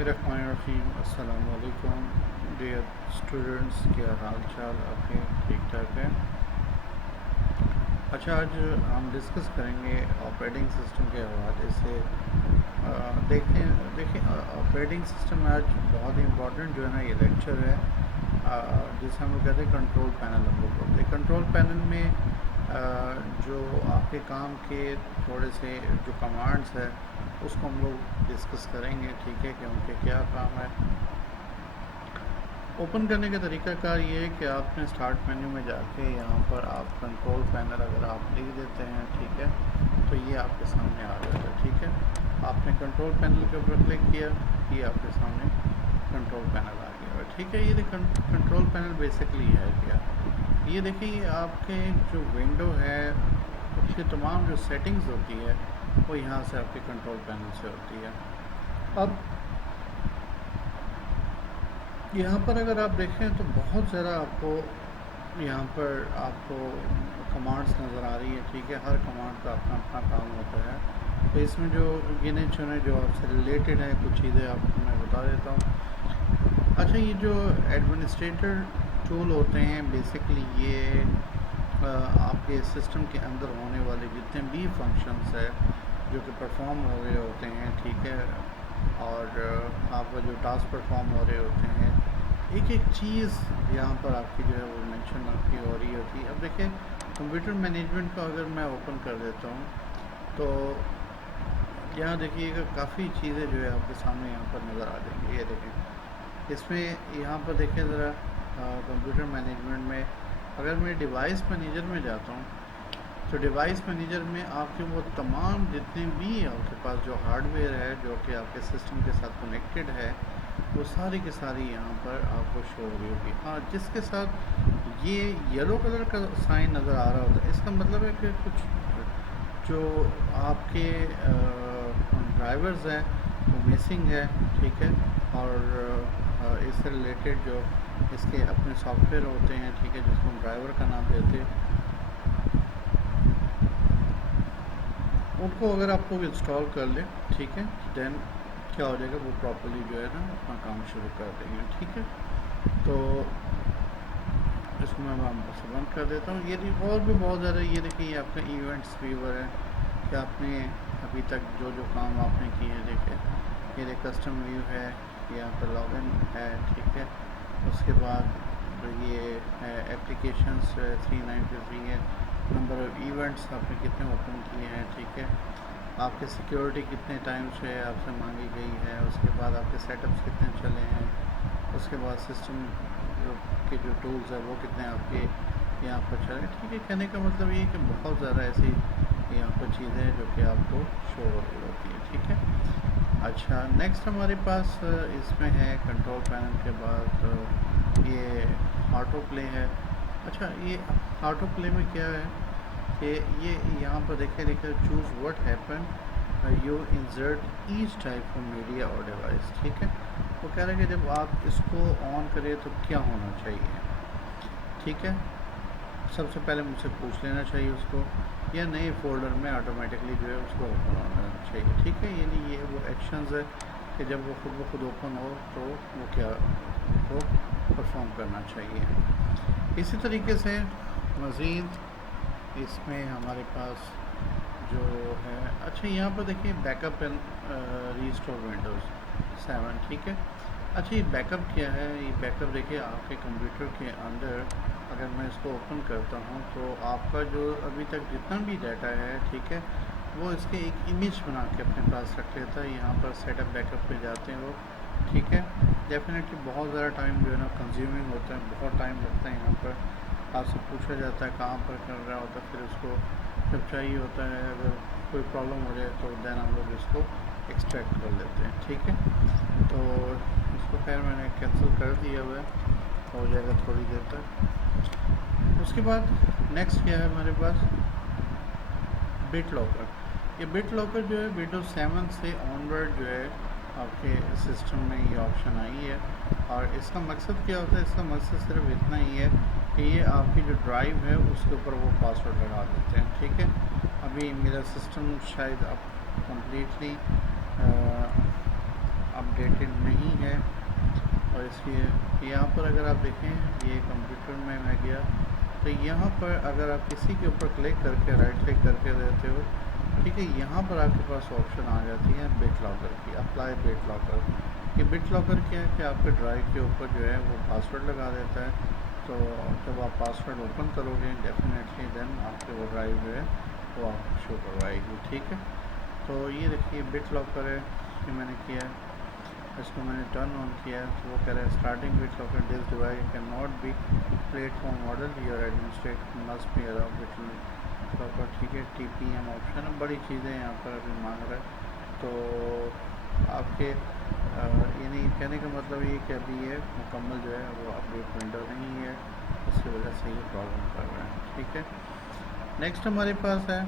बिस्मिल्लाहिर्रहमानिर्रहीम। अस्सलाम वालेकुम डियर स्टूडेंट्स, क्या हाल चाल आपके? ठीक ठाक है। अच्छा, आज हम डिस्कस करेंगे ऑपरेटिंग सिस्टम के हवाले से। देखिए ऑपरेटिंग सिस्टम में आज बहुत ही इम्पोर्टेंट जो है ना ये लेक्चर है, जिसे हम लोग कहते हैं कंट्रोल पैनल। हम लोग बोलते हैं कंट्रोल पैनल में जो आपके काम के थोड़े से जो कमांड्स है उसको हम लोग डिस्कस करेंगे, ठीक है, कि उनके क्या काम है। ओपन करने का तरीक़ाकार ये है कि आपने स्टार्ट मेन्यू में जाके यहाँ पर आप कंट्रोल पैनल अगर आप लिख देते हैं, ठीक है, तो ये आपके सामने आ जाता है। ठीक है, आपने कंट्रोल पैनल के ऊपर क्लिक किया, ये आपके सामने कंट्रोल पैनल आ गया। ठीक है, ये कंट्रोल पैनल बेसिकली है क्या? ये देखिए आपके जो विंडो है उसकी तमाम जो सेटिंग्स होती है वो यहाँ से आपके कंट्रोल पैनल से होती है। अब यहाँ पर अगर आप देखें तो बहुत ज़्यादा आपको यहाँ पर आपको कमांड्स नज़र आ रही है, ठीक है। हर कमांड का अपना अपना काम होता है। तो इसमें जो गिने चुने जो आपसे रिलेटेड है कुछ चीज़ें आपको मैं बता देता हूँ। अच्छा, ये जो एडमिनिस्ट्रेटर टूल होते हैं बेसिकली ये आपके सिस्टम के अंदर होने वाले जितने भी फंक्शंस है जो कि परफॉर्म हो रहे होते हैं, ठीक है, और आपका जो टास्क परफॉर्म हो रहे होते हैं, एक एक चीज़ यहाँ पर आपकी जो है वो मेंशन आपकी हो रही होती है। अब देखिए कंप्यूटर मैनेजमेंट का अगर मैं ओपन कर देता हूँ तो यहाँ देखिएगा काफ़ी चीज़ें जो है आपके सामने यहाँ पर नज़र आ जाएंगी। ये देखें, इसमें यहाँ पर देखिए ज़रा कंप्यूटर मैनेजमेंट में अगर मैं डिवाइस मैनेजर में जाता हूँ तो डिवाइस मैनेजर में आपके वो तमाम जितने भी आपके पास जो हार्डवेयर है जो कि आपके सिस्टम के साथ कनेक्टेड है वो सारी की सारी यहाँ पर आपको शो हो रही होगी। हाँ, जिसके साथ ये येलो कलर का साइन नज़र आ रहा होता है, इसका मतलब है कि कुछ जो आपके ड्राइवर्स हैं वो मिसिंग है, ठीक है, और इससे रिलेटेड जो इसके अपने सॉफ्टवेयर होते हैं, ठीक है, जिसको हम ड्राइवर का नाम देते हैं, उनको अगर आप लोग इंस्टॉल कर लें, ठीक है, देन क्या हो जाएगा, वो प्रॉपर्ली जो है ना अपना काम शुरू कर देंगे। ठीक है, तो इसको मैं आपको बंद कर देता हूँ। ये और भी बहुत ज़्यादा, ये देखिए आपका इवेंट्स व्यूवर है कि आपने अभी तक जो जो काम आपने किए हैं, देखिए ये कस्टम व्यू है, यहाँ पर लॉगिन है, ठीक है, उसके बाद ये एप्लीकेशंस 393 है, नंबर ऑफ़ इवेंट्स आपने कितने ओपन किए हैं, ठीक है, आपके सिक्योरिटी कितने टाइम से आपसे मांगी गई है, उसके बाद आपके सेटअप्स कितने चले हैं, उसके बाद सिस्टम के जो टूल्स है वो कितने आपके यहाँ पर चले। ठीक है, कहने का मतलब ये कि बहुत ज़्यादा ऐसी यहाँ पर चीज़ें हैं जो कि आपको शो हो रही होती है। ठीक है, अच्छा, नेक्स्ट हमारे पास इसमें है कंट्रोल पैनल के बाद ये ऑटो प्ले है। अच्छा, ये ऑटो प्ले में क्या है कि ये यहाँ पर देखिए choose what happen you insert each type of media और डिवाइस। ठीक है, वो कह रहे हैं कि जब आप इसको ऑन करें तो क्या होना चाहिए। ठीक है, सबसे पहले मुझसे पूछ लेना चाहिए उसको, या नए फोल्डर में ऑटोमेटिकली जो है उसको ओपन होना चाहिए। ठीक है, यानी ये वो एक्शंस है कि जब वो खुद ब खुद ओपन हो तो वो क्या वो परफॉर्म करना चाहिए। इसी तरीके से मज़ीद इसमें हमारे पास जो है, अच्छा यहाँ पर देखिए बैकअप एंड रीस्टोर विंडोज़ 7। ठीक है, अच्छा ये बैकअप क्या है? ये बैकअप देखिए आपके कंप्यूटर के अंदर अगर मैं इसको ओपन करता हूँ तो आपका जो अभी तक जितना भी डाटा है, ठीक है, वो इसके एक इमेज बना के अपने पास रख लेता है। यहाँ पर सेटअप बैकअप पे जाते हैं वो, ठीक है, डेफिनेटली बहुत ज़्यादा टाइम जो है ना कंज्यूमिंग होता है, बहुत टाइम लगता है। यहाँ पर आपसे पूछा जाता है कहाँ पर कर रहा होता है, फिर उसको जब चाहिए होता है अगर कोई प्रॉब्लम हो जाए तो देन हम लोग इसको एक्सट्रैक्ट कर लेते हैं। ठीक है, तो इसको खैर मैंने कैंसिल कर दिया हुआ है, हो जाएगा थोड़ी देर तक। उसके बाद नेक्स्ट क्या है हमारे पास, बिट लॉकर। ये बिट लॉकर जो है विंडोज 7 से ऑनवर्ड जो है आपके सिस्टम में ये ऑप्शन आई है, और इसका मकसद क्या होता है? इसका मकसद सिर्फ इतना ही है कि ये आपकी जो ड्राइव है उसके ऊपर वो पासवर्ड लगा देते हैं। ठीक है, अभी मेरा सिस्टम शायद अब कम्प्लीटली अपडेटेड नहीं है, और इसलिए यहाँ पर अगर आप देखें ये कंप्यूटर में मैं गया तो यहाँ पर अगर आप किसी के ऊपर क्लिक करके राइट क्लिक करके रहते हो, ठीक है, यहाँ पर आपके पास ऑप्शन आ जाती है बिट लॉकर की, अप्लाई बिट लॉकर। ये बिट लॉकर क्या है कि आपके ड्राइव के ऊपर जो है वो पासवर्ड लगा देता है, तो जब आप पासवर्ड ओपन करोगे डेफिनेटली देन आपके वो ड्राइव जो है वो आपको शो करवाएगी, ठीक है। तो ये देखिए बिट लॉकर है, ये मैंने किया है, इसको मैंने टर्न ऑन किया है, तो वो कह रहा है starting bit locker this device can not be platform model your administrate must be allowed bit locker, ठीक है। TPM ऑप्शन है, बड़ी चीज़ें यहाँ पर अभी मांग रहा है, तो आपके यानी कहने का मतलब ये कि अभी ये मुकम्मल जो है वो अपडेट विंडो नहीं है, उसकी वजह से ये प्रॉब्लम कर रहा है, ठीक है। नेक्स्ट हमारे पास है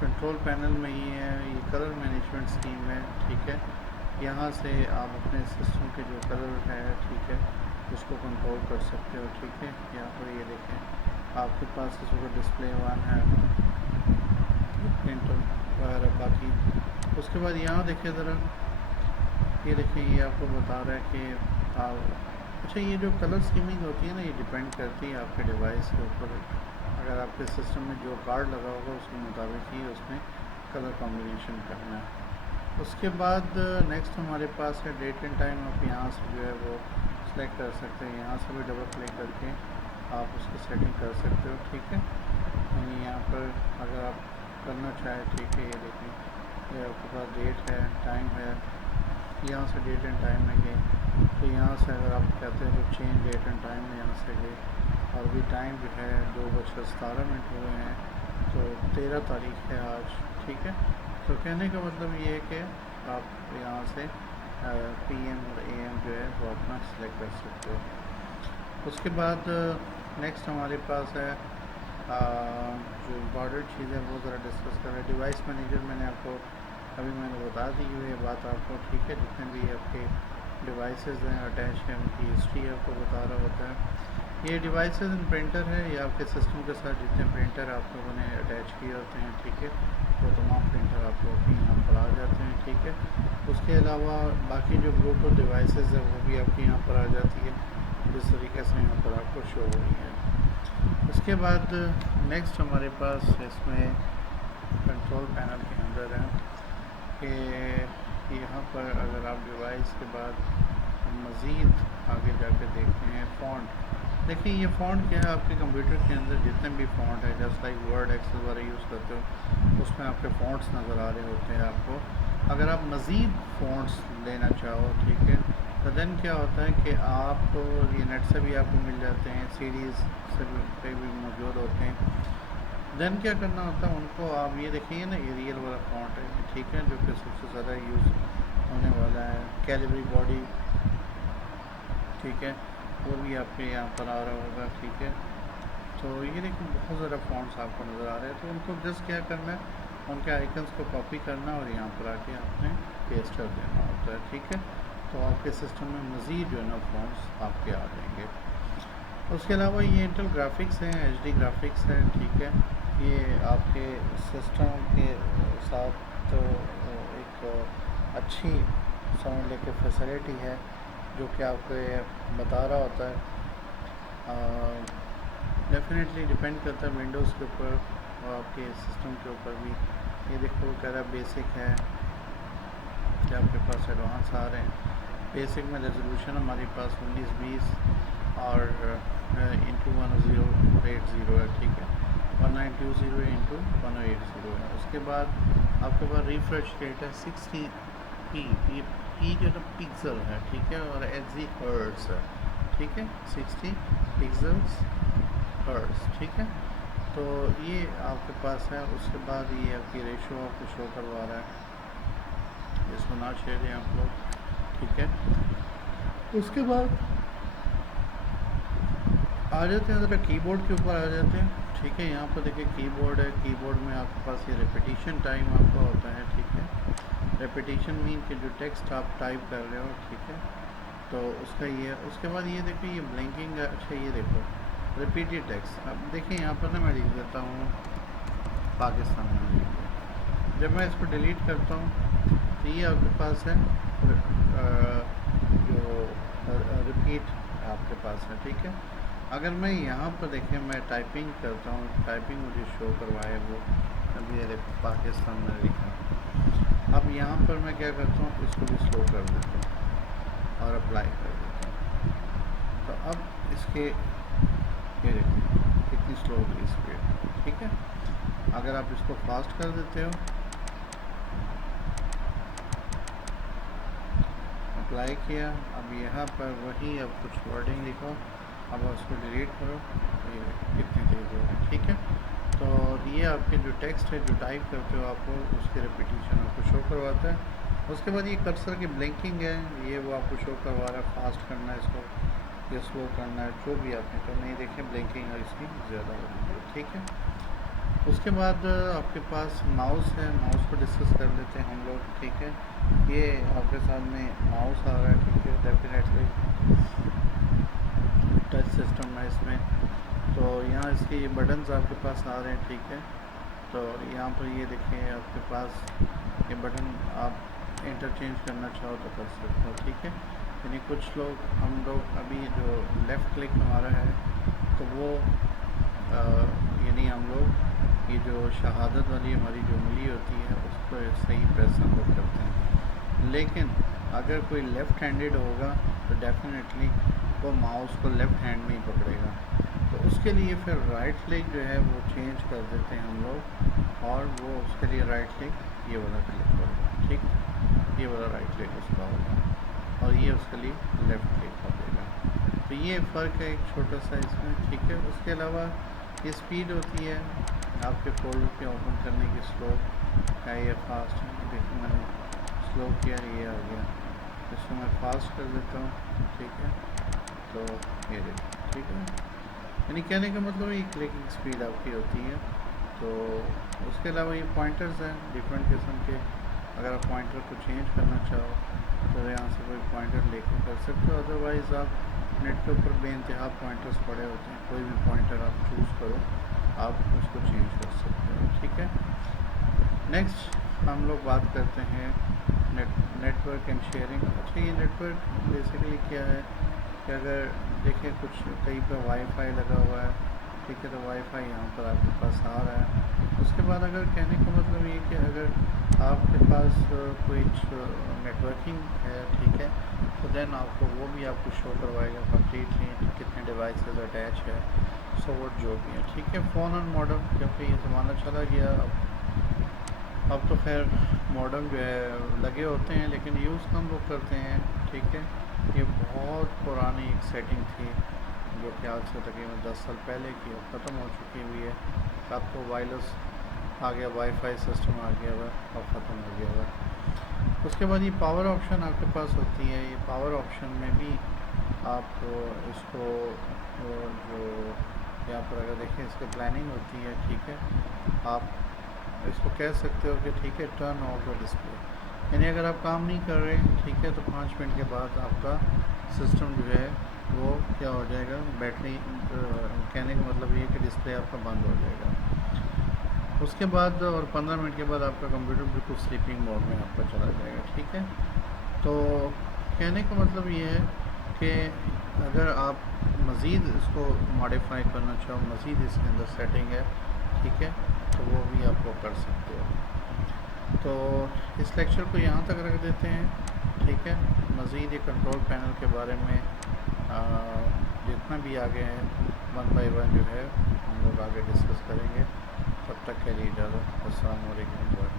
कंट्रोल पैनल में ही है, ये कलर मैनेजमेंट स्कीम है, ठीक है। यहाँ से आप अपने सिस्टम के जो कलर है, ठीक है, उसको कंट्रोल कर सकते हो, ठीक है। यहाँ पर ये देखें आपके पास इस वक्त डिस्प्ले वन है, प्रिंटर वगैरह बाकी। उसके बाद यहाँ देखें ज़रा, ये देखें ये आपको बता रहा है कि आप अच्छा ये जो कलर स्कीमिंग होती है ना, ये डिपेंड करती है आपके डिवाइस के ऊपर। अगर आपके सिस्टम में जो कार्ड लगा होगा उसके मुताबिक ही उसमें कलर कॉम्बिनेशन करना है। उसके बाद नेक्स्ट हमारे पास है डेट एंड टाइम, आप यहाँ से जो है वो सिलेक्ट कर सकते हैं, यहाँ से भी डबल क्लिक करके आप उसकी सेटिंग कर सकते हो, ठीक है। यानी यहाँ पर अगर आप करना चाहें, ठीक है, ये देखें ये आपके पास डेट है, टाइम है, यहाँ से डेट एंड टाइम है ये, तो यहाँ से अगर आप कहते हैं तो चेंज डेट एंड टाइम में यहाँ से गए, और भी टाइम जो है 2:17 हुए हैं, तो 13 तारीख है आज, ठीक है। तो कहने का मतलब ये है कि आप यहाँ से PM और AM जो है वो अपना सिलेक्ट कर सकते हो। उसके बाद नेक्स्ट हमारे पास है जो इम्पॉर्टेंट चीज़ है वो ज़रा डिस्कस कर रहे हैं। डिवाइस मैनेजर मैंने बता दी हुई है बात आपको, ठीक है। जितने भी आपके डिवाइसेस हैं अटैच हैं उनकी हिस्ट्री आपको बता रहा होता है। ये डिवाइसेस एंड प्रिंटर है, ये आपके सिस्टम के साथ जितने प्रिंटर आप लोगों ने अटैच किए होते हैं, ठीक है, वो तमाम प्रिंटर आप लोगों के यहाँ पर आ जाते हैं, ठीक है। उसके अलावा बाकी जो ब्लूटूथ डिवाइसेस है वो भी आपके यहाँ पर आ जाती है, जिस तरीके से यहाँ पर आपको शो हो रही है। उसके बाद नेक्स्ट हमारे पास इसमें कंट्रोल पैनल के अंदर है कि यहाँ पर अगर आप डिवाइस के बाद मज़ीद आगे जाकर देखते हैं फ़ॉन्ट, देखिए ये फ़ॉन्ट क्या है, आपके कंप्यूटर के अंदर जितने भी फ़ॉन्ट है जस्ट लाइक वर्ड एक्सेल वगैरह यूज़ करते हो उसमें आपके फ़ॉन्ट्स नज़र आ रहे होते हैं आपको। अगर आप मज़ीद फ़ॉन्ट्स लेना चाहो, ठीक है, तो देन क्या होता है कि आप ये नेट से भी आपको मिल जाते हैं, सीरीज़ से भी मौजूद होते हैं। देन क्या करना होता है उनको, आप ये देखिए ना एरियल वाला फ़ॉन्ट है, ठीक है, जो कि सबसे ज़्यादा यूज़ होने वाला है। कैलिबरी बॉडी, ठीक है, वो भी आपके यहाँ पर आ रहा होगा, ठीक है। तो ये देखिए बहुत ज़्यादा फ़ॉन्ट्स आपको नज़र आ रहे हैं, तो उनको जस्ट क्या करना है, उनके आइकन्स को कॉपी करना और यहाँ पर आके आपने पेस्ट कर देना होता है, ठीक है। तो आपके सिस्टम में मज़ीद जो है ना फ़ॉन्ट्स आपके आ जाएंगे। उसके अलावा ये इंटेल ग्राफिक्स हैं, HD ग्राफिक्स हैं, ठीक है। ये आपके सिस्टम के साथ तो एक अच्छी समझ ले के फैसिलिटी है जो कि आपको बता रहा होता है। डेफिनेटली डिपेंड करता है विंडोज़ के ऊपर और आपके सिस्टम के ऊपर भी। ये देखो वो कह रहा है बेसिक है कि आपके पास एडवांस आ रहे हैं। बेसिक में रेजोल्यूशन हमारे पास 1920 और इंटू 1080 है, ठीक है, 1920 इंटू 1080 है। उसके बाद आपके पास रिफ्रेश रेट है 60p, ये P जो है पिक्सल है, ठीक है, और Hz हर्ट्ज़ है, ठीक है, 60 पिक्सल्स हर्ट्ज़, ठीक है। तो ये आपके पास है। उसके बाद ये आपकी रेशो आपको शो करवा रहा है, इसको ना शेयर हैं आप लोग, ठीक है। उसके बाद आ जाते हैं ज़रा कीबोर्ड के ऊपर आ जाते हैं, ठीक है। यहाँ पर देखिए कीबोर्ड है, कीबोर्ड में आपके पास ये रिपीटिशन टाइम आपका होता है, ठीक है। रिपीटिशन मीन कि जो टेक्स्ट आप टाइप कर रहे हो, ठीक है, तो उसका ये। उसके बाद ये देखिए ये ब्लिंकिंग है, अच्छा ये देखो रिपीटेड टेक्स्ट। अब देखिए यहाँ पर ना मैं लिख देता हूँ पाकिस्तान में, जब मैं इसको डिलीट करता हूँ तो ये आपके पास है जो रिपीट आपके पास है, ठीक है। अगर मैं यहाँ पर देखें मैं टाइपिंग करता हूँ, टाइपिंग मुझे शो करवाए वो अभी ये देखो पाकिस्तान में लिखा। अब यहाँ पर मैं क्या करता हूँ, इसको भी स्लो कर देता हूँ और अप्लाई कर देता हूँ। तो अब इसके ये देखो कितनी स्लो हो गई स्पीड, ठीक है। अगर आप इसको फास्ट कर देते हो, अप्लाई किया, अब यहाँ पर वही अब कुछ वर्डिंग लिखो, अब उसको डिलीट करो, तो ये कितनी तेज़ हो गई, ठीक है। तो ये आपके जो टेक्स्ट है जो टाइप करते हो आपको उसके रिपीटिशन आपको शो करवाता है। उसके बाद ये कर्सर की ब्लिंकिंग है, ये वो आपको शो करवा रहा है, फास्ट करना है इसको या स्लो करना है, जो भी आपने करना है। देखें ब्लिंकिंग और इसकी ज़्यादा हो रही है, ठीक है। उसके बाद आपके पास माउस है, माउस को डिस्कस कर लेते हैं हम लोग, ठीक है। ये आपके सामने माउस आ रहा है, ठीक है, डेफिनेटली टच सिस्टम है इसमें। तो यहाँ इसके ये बटन्स आपके पास आ रहे हैं, ठीक है। तो यहाँ पर ये देखिए आपके पास ये बटन आप इंटरचेंज करना चाहो तो कर सकते हो, ठीक है। यानी कुछ लोग हम लोग अभी जो लेफ़्ट क्लिक हमारा है तो वो यानी हम लोग ये जो शहादत वाली हमारी जो उंगली होती है उसको सही प्रेस हम लोग करते हैं। लेकिन अगर कोई लेफ़्ट हैंडेड होगा तो डेफिनेटली वो माउस को लेफ़्ट हैंड में ही पकड़ेगा। तो उसके लिए फिर राइट क्लिक जो है वो चेंज कर देते हैं हम लोग, और वो उसके लिए राइट क्लिक ये वाला क्लिक होगा, ठीक, ये वाला राइट क्लिक उसका होगा और ये उसके लिए लेफ़्ट क्लिक हो देगा। तो ये फ़र्क है एक छोटा सा इसमें, ठीक है। उसके अलावा ये स्पीड होती है आपके फोल्डर के ओपन करने की, स्लो है या फास्ट है। देखिए मैंने स्लो किया, ये आ गया, इसको मैं फास्ट कर देता हूँ, ठीक है। तो ये देखिए, ठीक है। यानी कहने का मतलब ये क्लिकिंग स्पीड आपकी होती है। तो उसके अलावा ये पॉइंटर्स हैं डिफरेंट किस्म के, अगर आप पॉइंटर को चेंज करना चाहो तो यहाँ से कोई पॉइंटर लेकर कर सकते हो। अदरवाइज़ आप नेट के ऊपर बेइंतहा पॉइंटर्स पड़े होते हैं, कोई भी पॉइंटर आप चूज़ करो, आप उसको चेंज कर सकते हो, ठीक है। नेक्स्ट हम लोग बात करते हैं नेटवर्क एंड शेयरिंग। अच्छा, ये नेटवर्क बेसिकली क्या है कि अगर देखें कुछ कहीं पर वाईफाई लगा हुआ है, ठीक है, तो वाईफाई यहाँ पर आपके पास आ रहा है। उसके बाद अगर कहने का मतलब ये कि अगर आपके पास कोई नेटवर्किंग है, ठीक है, तो देन आपको वो भी आपको शो करवाएगा कम्प्लीटली कितने डिवाइसेस अटैच है, सो वो जो भी है, ठीक है। फ़ोन और मॉडम, क्योंकि ये ज़माना चला गया अब तो खैर मॉडम जो है लगे होते हैं लेकिन यूज़ कम लोग करते हैं, ठीक है। ये बहुत पुरानी एक सेटिंग थी जो कि आज से तकरीबन 10 साल पहले की ख़त्म हो चुकी हुई है। अब तो वायरलेस आ गया, वाईफाई सिस्टम आ गया हुआ और ख़त्म हो गया हुआ। उसके बाद ये पावर ऑप्शन आपके पास होती है। ये पावर ऑप्शन में भी आप इसको जो यहाँ पर अगर देखें इसकी प्लानिंग होती है, ठीक है, आप इसको कह सकते हो कि ठीक है टर्न ऑफ द डिस्प्ले, यानी अगर आप काम नहीं कर रहे, ठीक है, तो 5 मिनट के बाद आपका सिस्टम जो है वो क्या हो जाएगा, बैटरी कहने का मतलब ये कि डिस्प्ले आपका बंद हो जाएगा। उसके बाद और 15 मिनट के बाद आपका कंप्यूटर बिल्कुल स्लीपिंग मोड में आपका चला जाएगा, ठीक है। तो कहने का मतलब ये है कि अगर आप मज़ीद इसको मॉडिफाई करना चाहो, मज़ीद इसके अंदर सेटिंग है, ठीक है, तो वो भी आप लोग कर सकते हो। तो इस लेक्चर को यहाँ तक रख देते हैं, ठीक है। मज़ीद ये कंट्रोल पैनल के बारे में जितना भी आगे है 1 बाय 1 जो है हम लोग आगे डिस्कस करेंगे। तब तक के लिए इजाज़त। अस्सलाम वालेकुम।